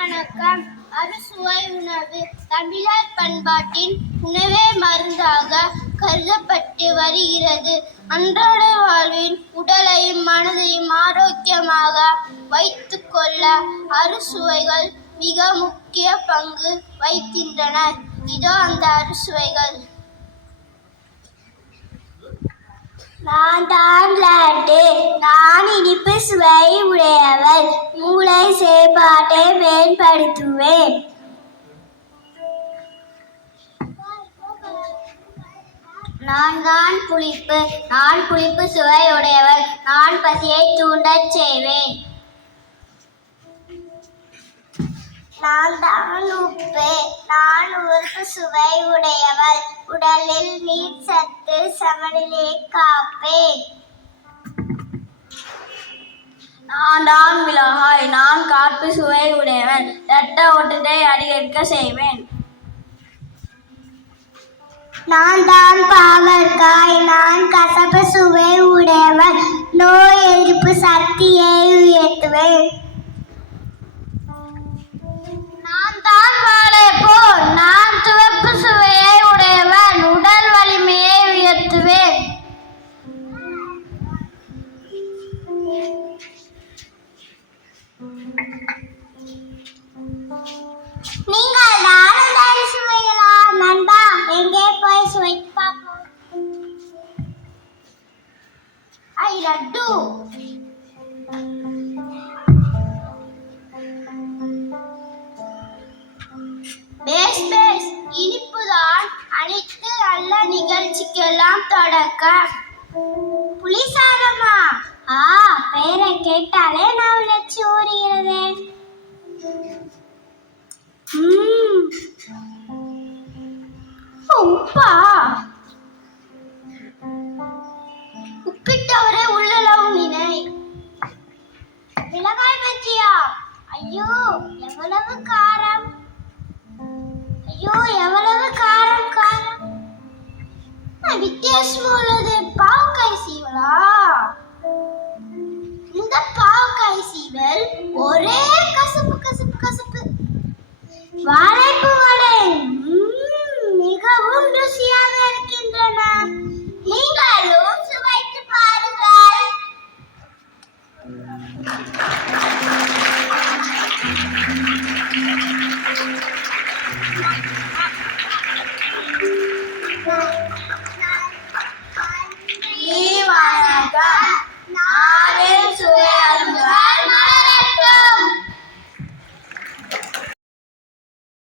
வணக்கம். அறுசுவை உணவு தமிழர் பண்பாட்டின் உணவே மருந்தாக கருதப்பட்டு வருகிறது. அன்றாட வாழ்வின் உடலையும் மனதையும் ஆரோக்கியமாக வைத்துக் கொள்ள அறுசுவைகள் மிக முக்கிய பங்கு வகிக்கின்றன. இதோ அந்த அறுசுவைகள். நான் தான் லட்டு. நான் இனிப்பு சுவை உடையவள். மூளை செயல்பாட்டை மேம்படுத்துவேன். நான் தான் புளிப்பு. நான் புளிப்பு சுவை உடையவள். நான் பசியை தூண்டச் செய்வேன். நான் தான் உப்பு. நான் உறுப்பு சுவை உடையவள். உடலில் நீர் சத்து சமநிலை காப்பேன். நான் தான் மிளகாய். நான் காற்பு சுவை உடையவன். இரத்த ஓட்டத்தை அதிகரிக்க செய்வேன். நான் தான் பாகற்காய். நான் கசப்பு சுவை உடையவள். நோய் எதிர்ப்பு சக்தியை உயர்த்துவேன். நான் தான் வாழைப்பூ. நான் துவப்பு சுவையை உடையவன். உடல் வலிமையை உயர்த்துவேன். நீங்கள் தான் அந்த அறுசுவைகளா? நண்பா, எங்கே போய் சுவைத்து பார்ப்போம். ஐ லட்டு. பேஸ் இனிப்புதான் அனைத்து நல்ல நிகழ்ச்சிக்கெல்லாம் தொடக்கம். புளிசாதமா? பெயரை கேட்டாலே நான் உணர்ச்சி ஊறுகிறதே. உப்பா? உப்பிட்டவரை உள்ளளவும் நினை. மிளகாய் பஜ்ஜியா? ஐயோ எவ்வளவு காரம். ஐயோ எவ்வளவு காரம் காரம். வித்தியாசம் உள்ளது. பாவக்காய் சீவலா? இந்த பாவக்காய் சீவல் ஒரே கசப்பு கசப்பு கசப்பு. வாழை